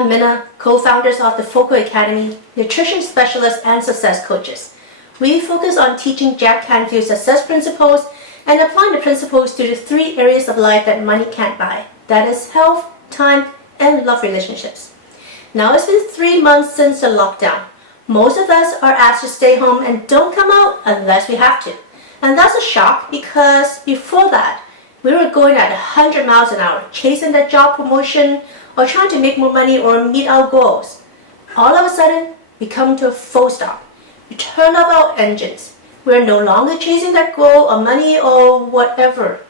I'm Minna, co-founders of the Foco Academy, nutrition specialists and success coaches. We focus on teaching Jack Canfield's success principles and applying the principles to the 3 areas of life that money can't buy. That is health, time, and love relationships. Now it's been 3 months since the lockdown. Most of us are asked to stay home and don't come out unless we have to. And that's a shock because before that, we were going at 100 miles an hour, chasing that job promotion or trying to make more money or meet our goals. All of a sudden, we come to a full stop. We turn off our engines. We're no longer chasing that goal or money or whatever.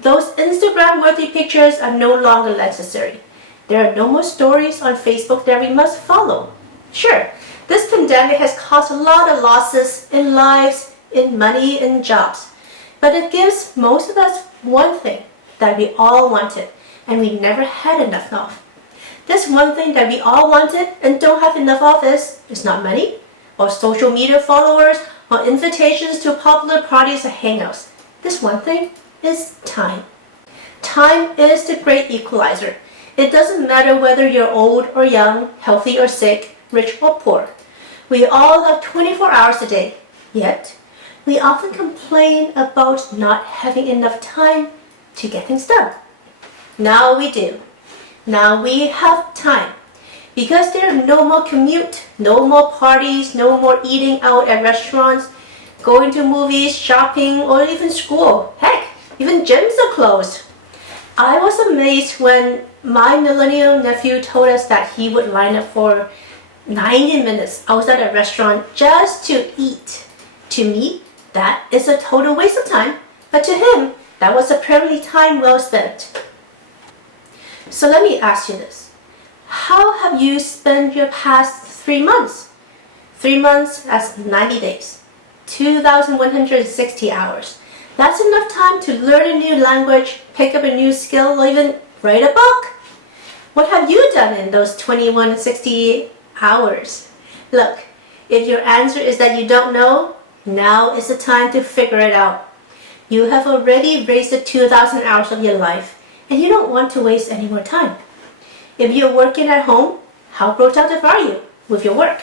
Those Instagram-worthy pictures are no longer necessary. There are no more stories on Facebook that we must follow. Sure, this pandemic has caused a lot of losses in lives, in money, in jobs. But it gives most of us one thing that we all wanted and we never had enough of. This one thing that we all wanted and don't have enough of is not money or social media followers or invitations to popular parties or hangouts. This one thing is time. Time is the great equalizer. It doesn't matter whether you're old or young, healthy or sick, rich or poor. We all have 24 hours a day, yet we often complain about not having enough time to get things done. Now we do. Now we have time. Because there are no more commute, no more parties, no more eating out at restaurants, going to movies, shopping, or even school. Heck, even gyms are closed. I was amazed when my millennial nephew told us that he would line up for 90 minutes outside a restaurant just to eat. To me, that is a total waste of time, but to him, that was apparently time well spent. So let me ask you this. How have you spent your past 3 months? 3 months, that's 90 days. 2,160 hours. That's enough time to learn a new language, pick up a new skill, or even write a book. What have you done in those 2,160 hours? Look, if your answer is that you don't know, now is the time to figure it out. You have already wasted 2,000 hours of your life, and you don't want to waste any more time. If you're working at home, how productive are you with your work?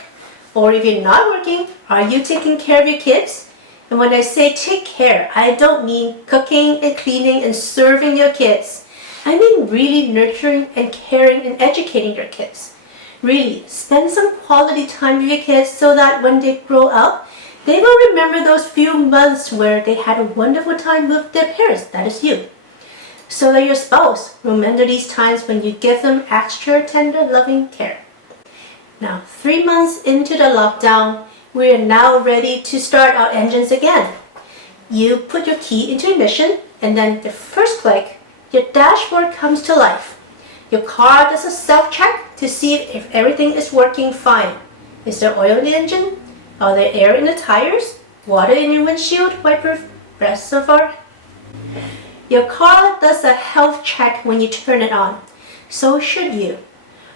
Or if you're not working, are you taking care of your kids? And when I say take care, I don't mean cooking and cleaning and serving your kids. I mean really nurturing and caring and educating your kids. Really, spend some quality time with your kids so that when they grow up, they will remember those few months where they had a wonderful time with their parents, that is you. So that your spouse remember these times when you give them extra tender, loving care. Now, 3 months into the lockdown, we are now ready to start our engines again. You put your key into ignition, and then the first click, your dashboard comes to life. Your car does a self-check to see if everything is working fine. Is there oil in the engine? Are there air in the tires? Water in your windshield wiper reservoir? Your car does a health check when you turn it on. So should you.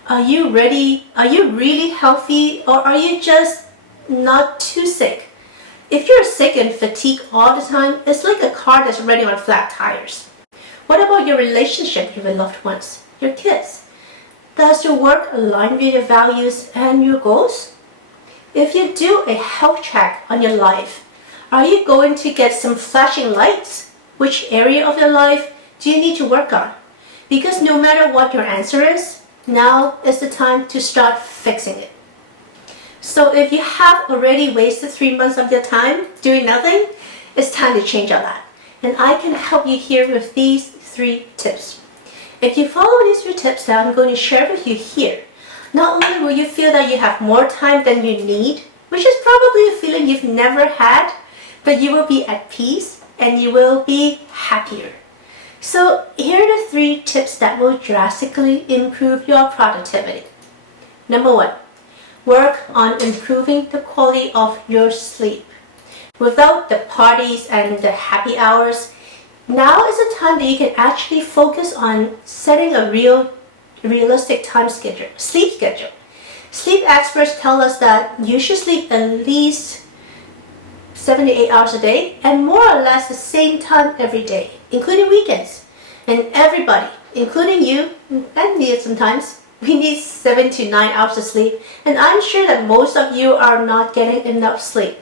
Are you ready? Are you really healthy, or are you just not too sick? If you're sick and fatigued all the time, it's like a car that's running on flat tires. What about your relationship with your loved ones, your kids? Does your work align with your values and your goals? If you do a health check on your life, are you going to get some flashing lights? Which area of your life do you need to work on? Because no matter what your answer is, now is the time to start fixing it. So if you have already wasted 3 months of your time doing nothing, it's time to change all that. And I can help you here with these 3 tips. If you follow these 3 tips that I'm going to share with you here, not only will you feel that you have more time than you need, which is probably a feeling you've never had, but you will be at peace and you will be happier. So here are the 3 tips that will drastically improve your productivity. Number 1, work on improving the quality of your sleep. Without the parties and the happy hours, now is the time that you can actually focus on setting a realistic time schedule, sleep schedule. Sleep experts tell us that you should sleep at least 7 to 8 hours a day and more or less the same time every day, including weekends. And everybody, including you and me sometimes, We need 7 to 9 hours of sleep, and I'm sure that most of you are not getting enough sleep.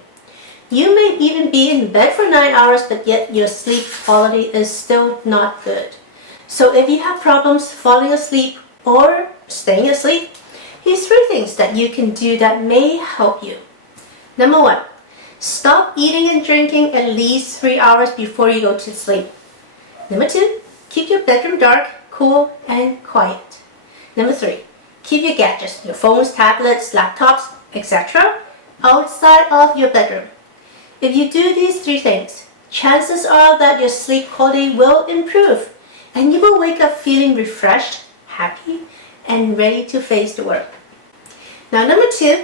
You may even be in bed for 9 hours, but yet your sleep quality is still not good. So if you have problems falling asleep or staying asleep, here's 3 things that you can do that may help you. Number 1, stop eating and drinking at least 3 hours before you go to sleep. Number 2, keep your bedroom dark, cool, and quiet. Number 3, keep your gadgets, your phones, tablets, laptops, etc. outside of your bedroom. If you do these 3 things, chances are that your sleep quality will improve and you will wake up feeling refreshed, happy, and ready to face the world. Now, number 2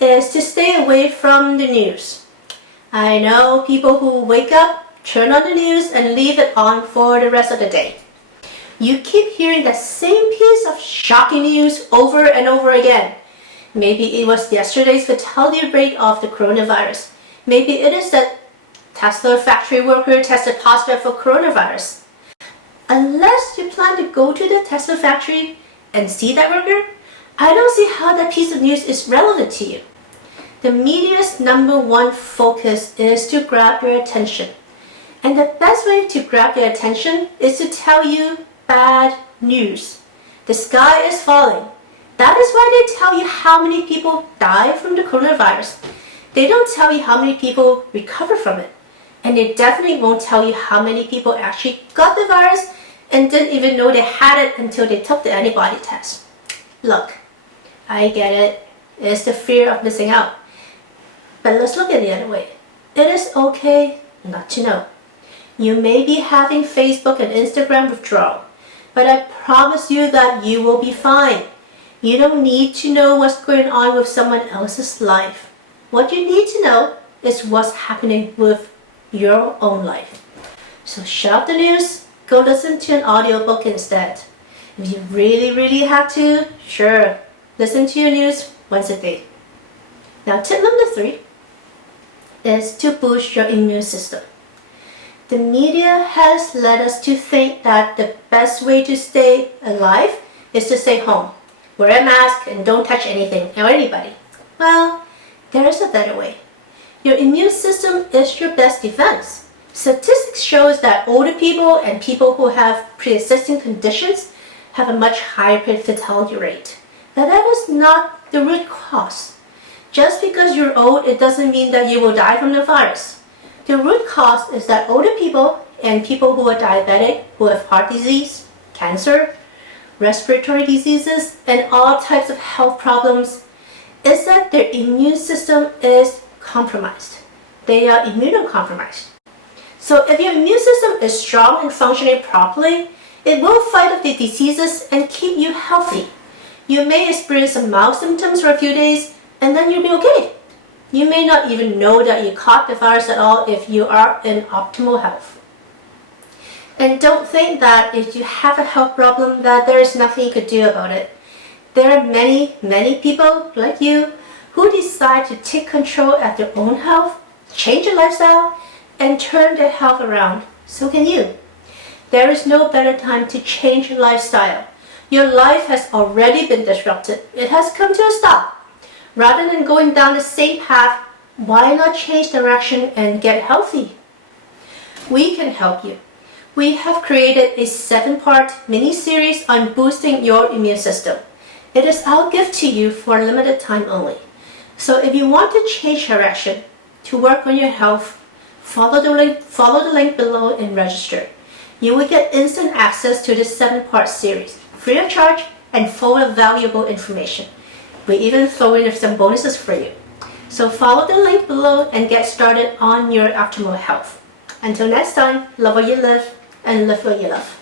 is to stay away from the news. I know people who wake up, turn on the news, and leave it on for the rest of the day. You keep hearing the same piece of shocking news over and over again. Maybe it was yesterday's fatality rate of the coronavirus. Maybe it is that Tesla factory worker tested positive for coronavirus. Unless you plan to go to the Tesla factory and see that worker, I don't see how that piece of news is relevant to you. The media's number 1 focus is to grab your attention. And the best way to grab your attention is to tell you bad news. The sky is falling. That is why they tell you how many people die from the coronavirus. They don't tell you how many people recover from it. And they definitely won't tell you how many people actually got the virus and didn't even know they had it until they took the antibody test. Look, I get it. It's the fear of missing out. But let's look at it the other way. It is okay not to know. You may be having Facebook and Instagram withdrawal, but I promise you that you will be fine. You don't need to know what's going on with someone else's life. What you need to know is what's happening with your own life. So shut up the news, go listen to an audiobook instead. If you really have to, sure, listen to your news once a day. Now, tip number 3 is to boost your immune system. The media has led us to think that the best way to stay alive is to stay home, wear a mask, and don't touch anything or anybody. Well, there is a better way. Your immune system is your best defense. Statistics shows that older people and people who have pre-existing conditions have a much higher fatality rate. But that is not the root cause. Just because you're old, it doesn't mean that you will die from the virus. The root cause is that older people and people who are diabetic, who have heart disease, cancer, respiratory diseases, and all types of health problems, is that their immune system is compromised. They are immunocompromised. So if your immune system is strong and functioning properly, it will fight off the diseases and keep you healthy. You may experience some mild symptoms for a few days, and then you'll be okay. You may not even know that you caught the virus at all if you are in optimal health. And don't think that if you have a health problem that there is nothing you could do about it. There are many people like you who decide to take control of their own health, change their lifestyle, and turn their health around. So can you. There is no better time to change your lifestyle. Your life has already been disrupted. It has come to a stop. Rather than going down the same path, why not change direction and get healthy? We can help you. We have created a 7-part mini-series on boosting your immune system. It is our gift to you for a limited time only. So if you want to change direction, to work on your health, follow the link below and register. You will get instant access to this 7-part series, free of charge and full of valuable information. We even throw in some bonuses for you. So follow the link below and get started on your optimal health. Until next time, love what you live and live what you love.